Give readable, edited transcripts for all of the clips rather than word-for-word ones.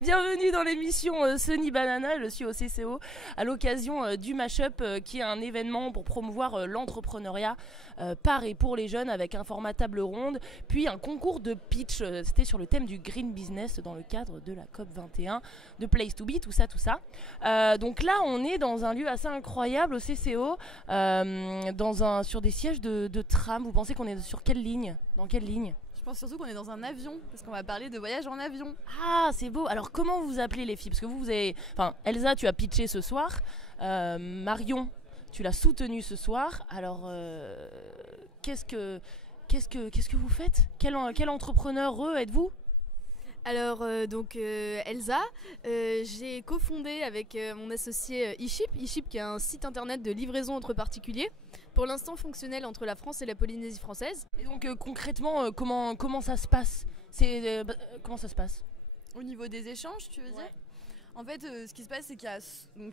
Bienvenue dans l'émission Sunny Banana, je suis au CCO à l'occasion du Mashup qui est un événement pour promouvoir l'entrepreneuriat par et pour les jeunes avec un format table ronde, puis un concours de pitch, c'était sur le thème du green business dans le cadre de la COP 21, de Place to Be, tout ça, tout ça. Donc là on est dans un lieu assez incroyable au CCO, sur des sièges de tram. Vous pensez qu'on est sur quelle ligne? Dans quelle ligne? Je pense surtout qu'on est dans un avion, parce qu'on va parler de voyage en avion. Ah, c'est beau. Alors, comment vous appelez les filles? Parce que vous avez... Enfin, Elsa, tu as pitché ce soir. Marion, tu l'as soutenue ce soir. Alors, qu'est-ce que vous faites? Quel entrepreneur êtes-vous? Alors, Elsa, j'ai cofondé avec mon associé eShip, eShip qui est un site internet de livraison entre particuliers, pour l'instant fonctionnel entre la France et la Polynésie française. Et donc, concrètement, comment ça se passe? Comment ça se passe? Au niveau des échanges, tu veux dire? En fait, ce qui se passe, c'est qu'il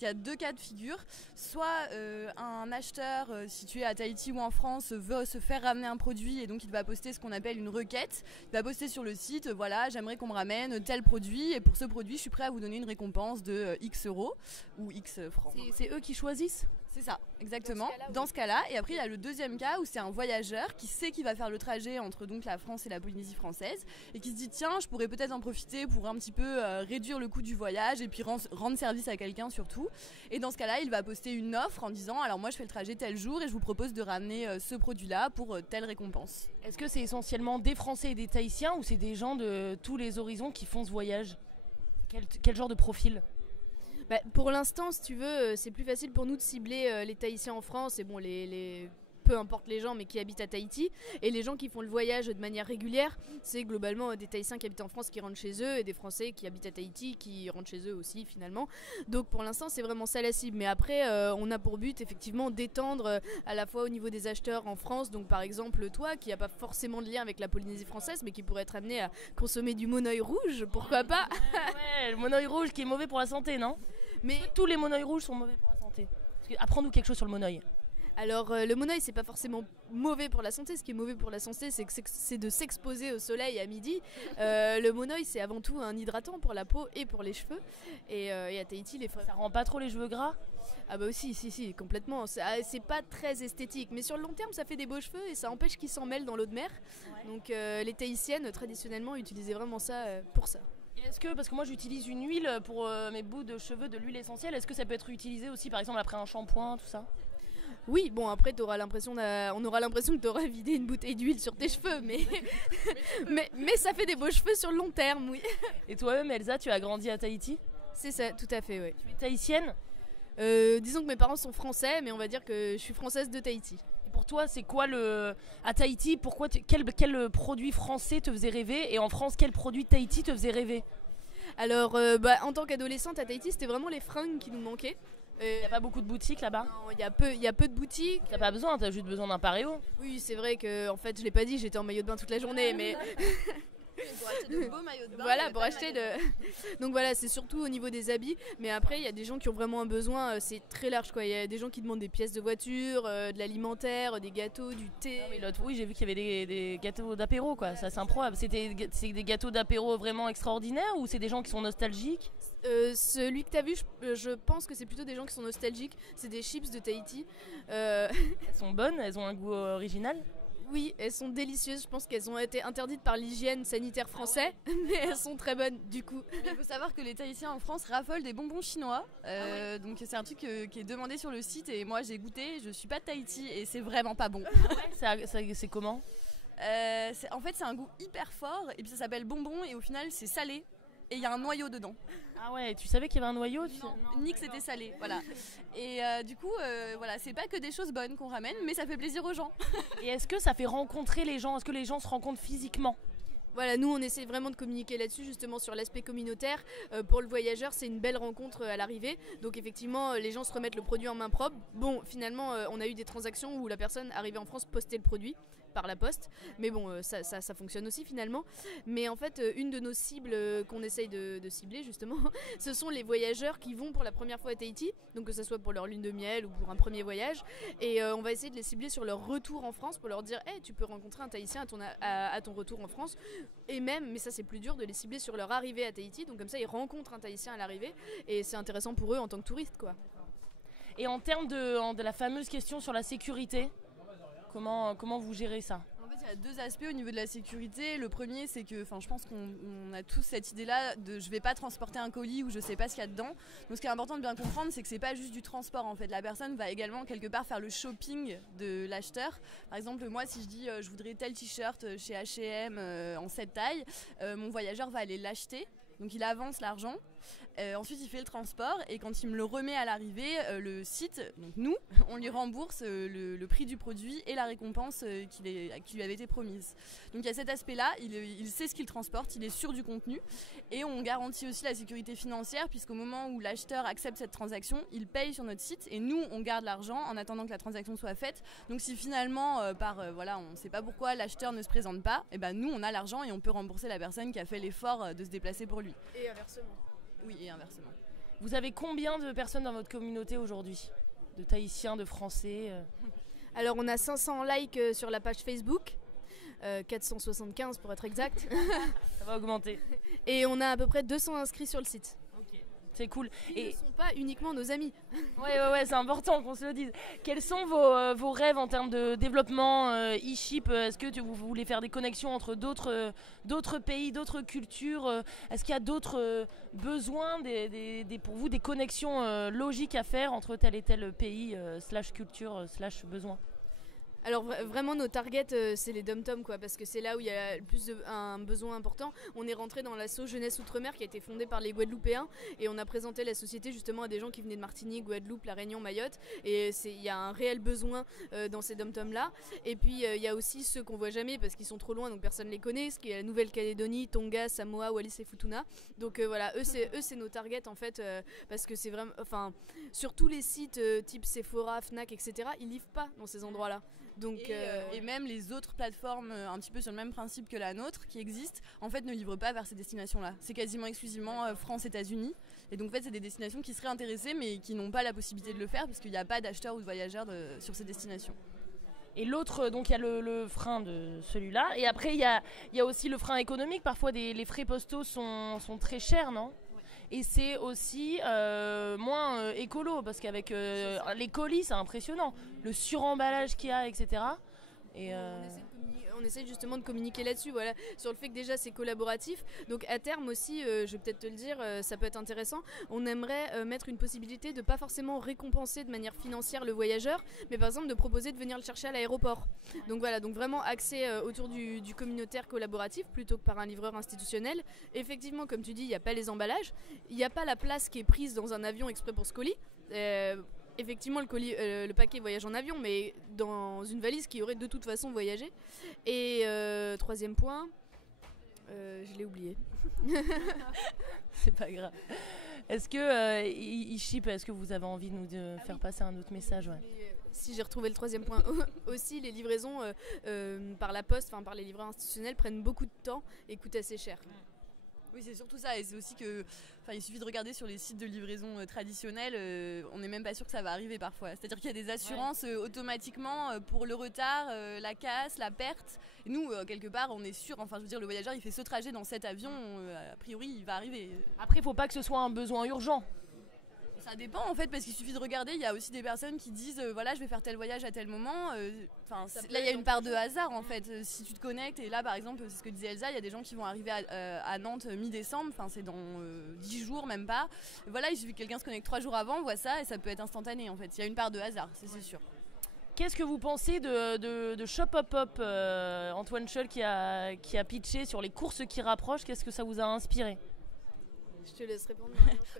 y a deux cas de figure. Soit un acheteur situé à Tahiti ou en France veut se faire ramener un produit et donc il va poster ce qu'on appelle une requête. Il va poster sur le site, voilà, j'aimerais qu'on me ramène tel produit et pour ce produit, je suis prêt à vous donner une récompense de X euros ou X francs. C'est eux qui choisissent? C'est ça, exactement. Dans ce cas-là. Et après, il y a le deuxième cas où c'est un voyageur qui sait qu'il va faire le trajet entre donc la France et la Polynésie française et qui se dit tiens, je pourrais peut-être en profiter pour un petit peu réduire le coût du voyage et puis rendre service à quelqu'un surtout. Et dans ce cas-là, il va poster une offre en disant alors moi je fais le trajet tel jour et je vous propose de ramener ce produit-là pour telle récompense. Est-ce que c'est essentiellement des Français et des Tahitiens ou c'est des gens de tous les horizons qui font ce voyage? Quel genre de profil? Pour l'instant, si tu veux, c'est plus facile pour nous de cibler les Tahitiens en France et bon, peu importe les gens, mais qui habitent à Tahiti. Et les gens qui font le voyage de manière régulière, c'est globalement des Tahitiens qui habitent en France qui rentrent chez eux et des Français qui habitent à Tahiti qui rentrent chez eux aussi finalement. Donc pour l'instant, c'est vraiment ça la cible. Mais après, on a pour but effectivement d'étendre à la fois au niveau des acheteurs en France. Donc par exemple, toi qui n'a pas forcément de lien avec la Polynésie française, mais qui pourrait être amené à consommer du monoeil rouge, pourquoi pas? Ouais, le monoeil rouge qui est mauvais pour la santé, non? Mais tous les monoeils rouges sont mauvais pour la santé. Apprends-nous quelque chose sur le monoeil. Alors le monoeil c'est pas forcément mauvais pour la santé, ce qui est mauvais pour la santé c'est de s'exposer au soleil à midi. Le monoeil c'est avant tout un hydratant pour la peau et pour les cheveux et à Tahiti les Ça rend pas trop les cheveux gras? Ah bah aussi, si, complètement, c'est pas très esthétique mais sur le long terme ça fait des beaux cheveux et ça empêche qu'ils s'en mêlent dans l'eau de mer. Ouais. Donc les Tahitiennes traditionnellement utilisaient vraiment ça pour ça. Est-ce que, parce que moi j'utilise une huile pour mes bouts de cheveux, de l'huile essentielle, est-ce que ça peut être utilisé aussi par exemple après un shampoing, tout ça? Oui, bon après on aura l'impression que tu auras vidé une bouteille d'huile sur tes cheveux, mais ça fait des beaux cheveux sur le long terme, oui. Et toi-même Elsa, tu as grandi à Tahiti? C'est ça, tout à fait, oui. Tu es tahitienne? Disons que mes parents sont français, mais on va dire que je suis française de Tahiti. Et pour toi, c'est quoi à Tahiti, quel produit français te faisait rêver? Et en France, quel produit Tahiti te faisait rêver? Alors, en tant qu'adolescente à Tahiti, c'était vraiment les fringues qui nous manquaient. Il n'y a pas beaucoup de boutiques là-bas? Non, il y a peu de boutiques. T'as pas besoin, t'as juste besoin d'un paréo. Oui, c'est vrai que en fait, je l'ai pas dit, j'étais en maillot de bain toute la journée, mais pour acheter de beaux maillots de bain. Voilà, pour acheter de. Donc voilà, c'est surtout au niveau des habits. Mais après, il y a des gens qui ont vraiment un besoin. C'est très large, quoi. Il y a des gens qui demandent des pièces de voiture, de l'alimentaire, des gâteaux, du thé. Oui, j'ai vu qu'il y avait des gâteaux d'apéro, quoi. Ça, c'est improbable. C'est des gâteaux d'apéro vraiment extraordinaires ou c'est des gens qui sont nostalgiques? Celui que t'as vu, je pense que c'est plutôt des gens qui sont nostalgiques. C'est des chips de Tahiti. Elles sont bonnes, elles ont un goût original. Oui, elles sont délicieuses. Je pense qu'elles ont été interdites par l'hygiène sanitaire français, mais elles sont très bonnes du coup. Il faut savoir que les Tahitiens en France raffolent des bonbons chinois. Donc c'est un truc qui est demandé sur le site et moi j'ai goûté. Je suis pas de Tahiti et c'est vraiment pas bon. C'est comment? En fait c'est un goût hyper fort et puis ça s'appelle bonbon et au final c'est salé. Et il y a un noyau dedans. Ah ouais, tu savais qu'il y avait un noyau? Non, Nick c'était salé, voilà. Et du coup, voilà, c'est pas que des choses bonnes qu'on ramène, mais ça fait plaisir aux gens. Et est-ce que ça fait rencontrer les gens? Est-ce que les gens se rencontrent physiquement? Voilà, nous on essaie vraiment de communiquer là-dessus, justement sur l'aspect communautaire. Pour le voyageur, c'est une belle rencontre à l'arrivée. Donc effectivement, les gens se remettent le produit en main propre. Bon, finalement, on a eu des transactions où la personne arrivée en France postait le produit par la poste. Mais bon, ça fonctionne aussi finalement. Mais en fait, une de nos cibles qu'on essaye de cibler justement, ce sont les voyageurs qui vont pour la première fois à Tahiti. Donc que ce soit pour leur lune de miel ou pour un premier voyage. Et on va essayer de les cibler sur leur retour en France pour leur dire hey, tu peux rencontrer un Tahitien à ton retour en France. Et même, mais ça c'est plus dur, de les cibler sur leur arrivée à Tahiti. Donc comme ça, ils rencontrent un Tahitien à l'arrivée. Et c'est intéressant pour eux en tant que touristes, quoi. Et en termes de la fameuse question sur la sécurité, comment vous gérez ça ? En fait, il y a deux aspects au niveau de la sécurité. Le premier, c'est que je pense qu'on a tous cette idée-là de je vais pas transporter un colis ou je sais pas ce qu'il y a dedans. Donc ce qui est important de bien comprendre, c'est que c'est pas juste du transport en fait. La personne va également quelque part faire le shopping de l'acheteur. Par exemple, moi si je dis je voudrais tel t-shirt chez H&M en cette taille, mon voyageur va aller l'acheter. Donc il avance l'argent. Ensuite il fait le transport et quand il me le remet à l'arrivée, le site, donc nous, on lui rembourse le prix du produit et la récompense qui lui avait été promise. Donc il y a cet aspect-là, il sait ce qu'il transporte, il est sûr du contenu et on garantit aussi la sécurité financière puisqu'au moment où l'acheteur accepte cette transaction, il paye sur notre site et nous on garde l'argent en attendant que la transaction soit faite. Donc si finalement on ne sait pas pourquoi l'acheteur ne se présente pas, et ben nous on a l'argent et on peut rembourser la personne qui a fait l'effort de se déplacer pour lui. Et inversement. Oui, et inversement. Vous avez combien de personnes dans votre communauté aujourd'hui ? De Tahitiens, de Français Alors on a 500 likes sur la page Facebook, 475 pour être exact. Ça va augmenter. Et on a à peu près 200 inscrits sur le site. C'est cool. Ils ne sont pas uniquement nos amis. Ouais, c'est important qu'on se le dise. Quels sont vos rêves en termes de développement e-ship ? Est-ce que vous voulez faire des connexions entre d'autres pays, d'autres cultures ? Est-ce qu'il y a d'autres besoins, pour vous, des connexions logiques à faire entre tel et tel pays, /culture, /besoin ? Alors vraiment nos targets c'est les dom-tom quoi, parce que c'est là où il y a le plus un besoin important. On est rentré dans l'asso Jeunesse Outre-mer qui a été fondée par les Guadeloupéens et on a présenté la société justement à des gens qui venaient de Martinique, Guadeloupe, La Réunion, Mayotte et il y a un réel besoin dans ces dom-tom là. Et puis il y a aussi ceux qu'on voit jamais parce qu'ils sont trop loin donc personne les connaît, ce qui est la Nouvelle-Calédonie, Tonga, Samoa, Wallis et Futuna. Donc voilà, eux c'est nos targets en fait parce que c'est vraiment, sur tous les sites type Sephora, Fnac, etc. ils livrent pas dans ces endroits là. Donc, et même les autres plateformes un petit peu sur le même principe que la nôtre qui existent en fait ne livrent pas vers ces destinations là. C'est quasiment exclusivement France-États-Unis et donc en fait c'est des destinations qui seraient intéressées mais qui n'ont pas la possibilité de le faire puisqu'il n'y a pas d'acheteurs ou de voyageurs sur ces destinations. Et l'autre, donc il y a le frein de celui-là et après il y a aussi le frein économique. Parfois les frais postaux sont très chers, non ? Et c'est aussi moins écolo parce qu'avec les colis c'est impressionnant, le suremballage qu'il y a, etc. Et on essaie justement de communiquer là-dessus, voilà, sur le fait que déjà c'est collaboratif. Donc à terme aussi, je vais peut-être te le dire, ça peut être intéressant. On aimerait mettre une possibilité de pas forcément récompenser de manière financière le voyageur, mais par exemple de proposer de venir le chercher à l'aéroport. Donc voilà, donc vraiment axé autour du communautaire collaboratif plutôt que par un livreur institutionnel. Effectivement, comme tu dis, il n'y a pas les emballages, il n'y a pas la place qui est prise dans un avion exprès pour ce colis. Effectivement, le paquet voyage en avion, mais dans une valise qui aurait de toute façon voyagé. Et troisième point, je l'ai oublié. C'est pas grave. Est-ce que e-ship, est-ce que vous avez envie de faire passer un autre message ? Ouais. Si j'ai retrouvé le troisième point aussi, les livraisons par la poste, par les livreurs institutionnels prennent beaucoup de temps et coûtent assez cher. Oui, c'est surtout ça, et c'est aussi que il suffit de regarder sur les sites de livraison traditionnels, on n'est même pas sûr que ça va arriver parfois. C'est-à-dire qu'il y a des assurances automatiquement pour le retard, la casse, la perte. Et nous, quelque part, on est sûr, le voyageur, il fait ce trajet dans cet avion, a priori, il va arriver. Après, il ne faut pas que ce soit un besoin urgent. Ça dépend en fait parce qu'il suffit de regarder, il y a aussi des personnes qui disent je vais faire tel voyage à tel moment, là il y a une part de hasard en fait, si tu te connectes et là par exemple c'est ce que disait Elsa, il y a des gens qui vont arriver à Nantes mi-décembre, c'est dans 10 jours même pas, voilà il suffit que quelqu'un se connecte 3 jours avant, voit ça et ça peut être instantané en fait, il y a une part de hasard, c'est sûr. Qu'est-ce que vous pensez de Shop Hop Hop, Antoine Scholl qui a pitché sur les courses qui rapprochent, qu'est-ce que ça vous a inspiré ? Je te laisse répondre.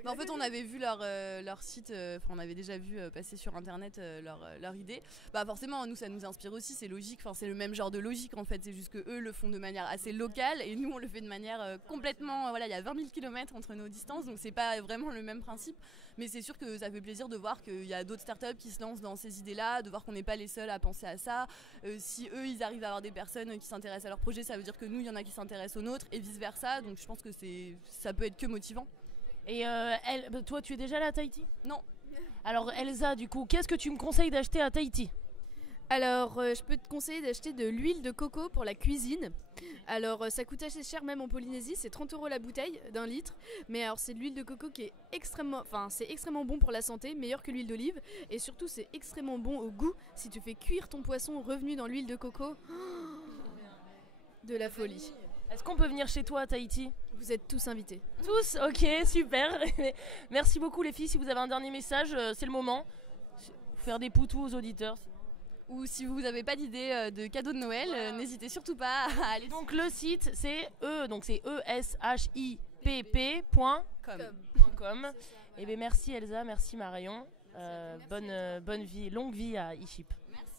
En fait, on avait vu leur site, on avait déjà vu passer sur internet leur idée. Forcément, nous, ça nous inspire aussi, c'est logique, c'est le même genre de logique en fait, c'est juste qu'eux le font de manière assez locale et nous, on le fait de manière complètement. Il y a 20 000 km entre nos distances, donc c'est pas vraiment le même principe. Mais c'est sûr que ça fait plaisir de voir qu'il y a d'autres startups qui se lancent dans ces idées-là, de voir qu'on n'est pas les seuls à penser à ça. Si eux, ils arrivent à avoir des personnes qui s'intéressent à leur projet, ça veut dire que nous, il y en a qui s'intéressent aux nôtres et vice-versa. Donc je pense que ça peut être que motivant. Et toi, tu es déjà allée à Tahiti ? Non. Alors Elsa, du coup, qu'est-ce que tu me conseilles d'acheter à Tahiti ? Alors, je peux te conseiller d'acheter de l'huile de coco pour la cuisine. Alors ça coûte assez cher même en Polynésie, c'est 30 € la bouteille d'un litre. Mais alors c'est de l'huile de coco qui est extrêmement bon pour la santé, meilleur que l'huile d'olive. Et surtout c'est extrêmement bon au goût. Si tu fais cuire ton poisson revenu dans l'huile de coco, de la folie. Est-ce qu'on peut venir chez toi à Tahiti? Vous êtes tous invités. Tous? Ok, super. Merci beaucoup les filles. Si vous avez un dernier message, c'est le moment. Faire des poutous aux auditeurs. Ou si vous n'avez pas d'idée de cadeau de Noël, n'hésitez surtout pas à aller Donc le site c'est eshipp.com. Et bien merci Elsa, merci Marion. Bonne vie, longue vie à eShip. Merci.